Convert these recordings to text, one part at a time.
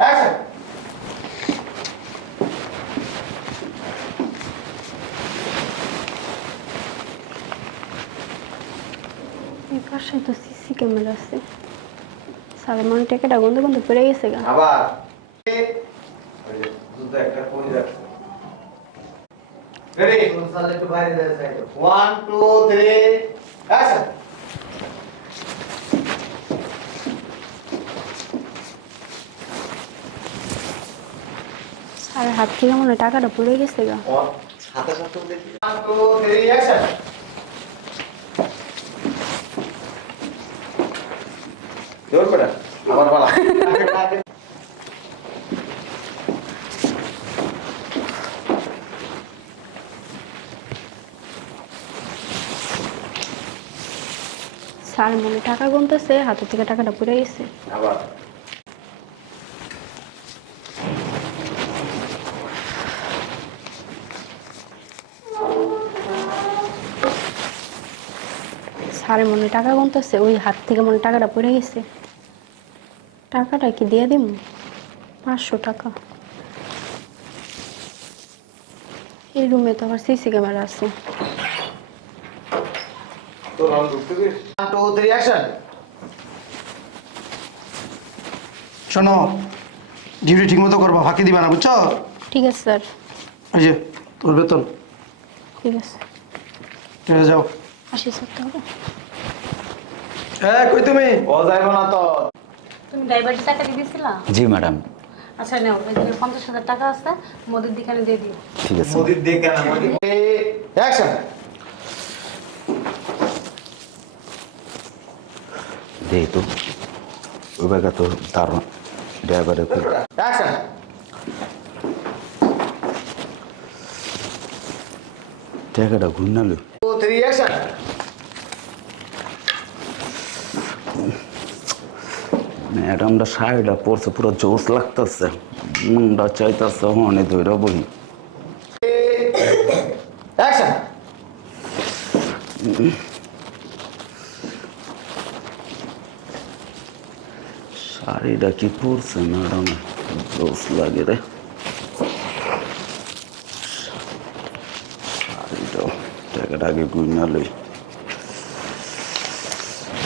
Action এই পাশে তো সিসি ক্যামেরা আছে। সালমান টেকেটা গন্ধ গন্ধ পড়ে গেছে গা। আবার। একটা পরি রাখছে রেডি সালে একটু বাইরে যায়। সাইডে ওয়ান টু থ্রি অ্যাকশন স্যারের হাত থেকে মনে হয় টাকাটা পড়ে গেছে গা। স্যার মনে টাকা গুনতেছে হাতের থেকে টাকাটা পড়ে গেছে। আবার। স্যার মনে টাকা গুনতেছে ওই হাত থেকে মনে টাকাটা পড়ে গেছে। টাকাটা কি দিয়ে দিম? পাঁচশো টাকা। এই রুমে তো আবার সিসি ক্যামেরা আছে। শোনো ডিউটি ঠিক মতো করবা ফাঁকি দিবা না বুঝছ? ঠিক আছে স্যার। এই যে তোর বেতন। ঠিক আছে। ঠিক আছে যাও। আসি হ্যাঁ কই তুমি? ও যাইব না তো। তুমি ড্রাইভারের টাকা দিয়ে জি ম্যাডাম। আচ্ছা নাও পঞ্চাশ হাজার টাকা আছে মোদির দিয়ে দিও ঠিক আছে। মোদির দিক কেন মোদি অ্যাকশন দেই তো। ওই তো দারুণ ড্রাইভারের খুব অ্যাকশন টাকাটা ঘুরনালো থ্রি অ্যাকশন ম্যাডামটা শাড়িটা পরছে পুরো জোস লাগতেছে। মনটা চাইতেছে অনেক ধৈর্য বহি। অ্যাকশন শাড়িটা কি পরছে ম্যাডাম? জোস লাগে রে শাড়িটা টাকাটা আগে ঘুরনালই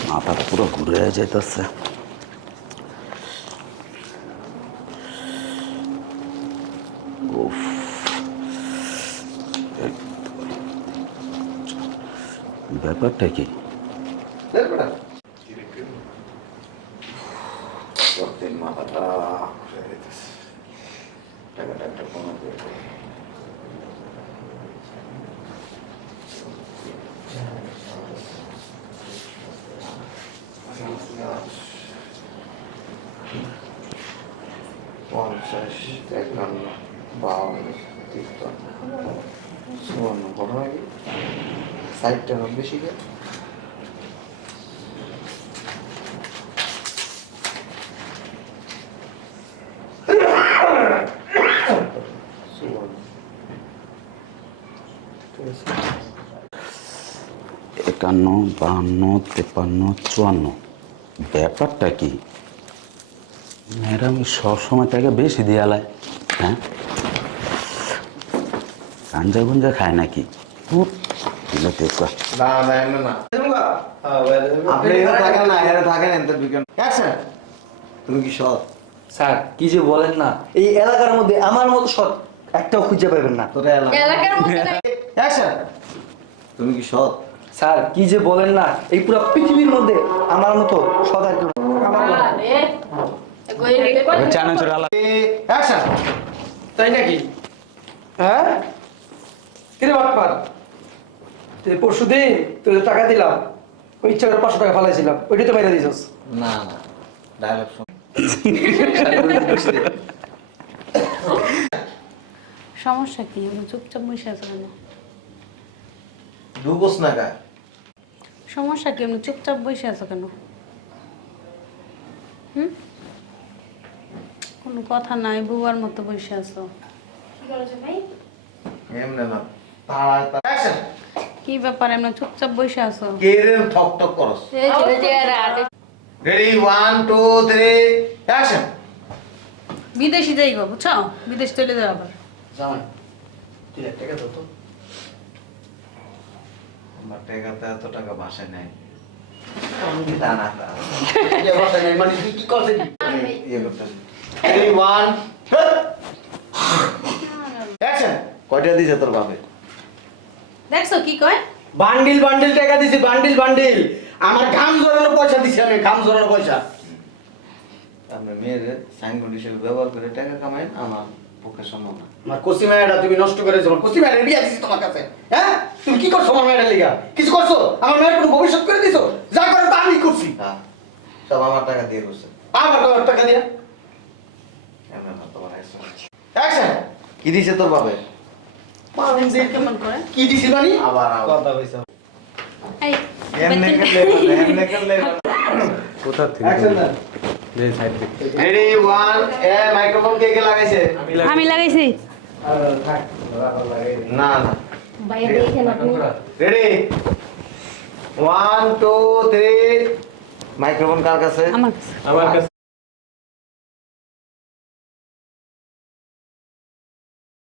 মাথাটা পুরো ঘুরে যাইতেছে। উফ। ব্যাপারটা কি? মাথাটা ঘুরে যেতেছে টাকাটা একটা কোনো করে দেয়। বাউন্ন তিপ্পান্ন চুয়ান্ন বড় হয় ষাট টাকা বেশি একান্ন বাহান্ন তেপান্ন চুয়ান্ন ব্যাপারটা কি ম্যাডাম সবসময় তাকে বেশি দেয়ালায় হ্যাঁ? গাঞ্জা গুঞ্জা খায় নাকি? ধুর, এগুলো দেখবা না না না। আপনি থাকেন না এখানে থাকেন। এনতে বিকেন তুমি কি সৎ? স্যার কি যে বলেন না। এই এলাকার মধ্যে আমার মতো সৎ একটাও খুঁজে পাবেন না। তোরা এলাকা এলাকার মধ্যে তুমি কি সৎ? স্যার কি যে বলেন না এই পুরো পৃথিবীর মধ্যে আমার মতো সৎ একজন চানা চোরা অ্যাকশন। তাই নাকি? হ্যাঁ? কিরে বাটপার? তুই পরশু দিন তোদের টাকা দিলাম। ওই ইচ্ছা করে পাঁচশো টাকা ফালাইছিলাম। ওইটাই তো মেরে দিছস। না না। ডায়লগ সমস্যা কি? চুপচাপ বসে আছো কেন? ঢুকোস না গা সমস্যা কি? চুপচাপ বসে আছো কেন? হুম? কোনো কথা নাই বুয়ার মতো বসে আছো। এমনে না কি ব্যাপার এমন চুপচাপ বসে আছো? কে রে ঠক ঠক করস? Ready one two three action বিদেশি যাইব বুঝছ? বিদেশ চলে যাও আবার। জামাই তুই এক টাকা দাও তো। আমার টাকাতে এত টাকা বাসায় নেই। নাই, মানে কি ইয়ে করতেছি থ্রি ওয়ান অ্যাকশন কয়টা দিছে তোর বাপে? দেখছ কি কয়? বান্ডিল বান্ডিল টাকা দিছি বান্ডিল বান্ডিল আমার ঘাম পয়সা দিছি আমি ঘাম পয়সা। মেয়ের হিসেবে ব্যবহার করে টাকা কামাইন আমার পক্ষে সম্ভব না। আমার কসি মায়েরা তুমি নষ্ট করেছ আমার কসি মায়ের বিয়ে দিছি তোমার কাছে হ্যাঁ? তুমি কি করছ আমার লিগা? কিছু করছ? আমার মেয়ের কোনো ভবিষ্যৎ করে দিছো? যা করে তা আমি করছি। হ্যাঁ সব আমার টাকা দিয়ে করছে। আমার টাকা দিয়া? অ্যাকশন কি দিছে তোর বাপে? কেমন করে। কি দিছি মানে? আবার আবার কথা কইছো। এই এমনি করলে এমনি করলে কোথা থেকে অ্যাকশন দেন রেডি ওয়ান এ মাইক্রোফোন কে কে লাগাইছে? আমি লাগাইছি। না না। বাইরে দেখেন আপনি। Ready one two three microphone কার কাছে? আমার কাছে। আমার কাছে।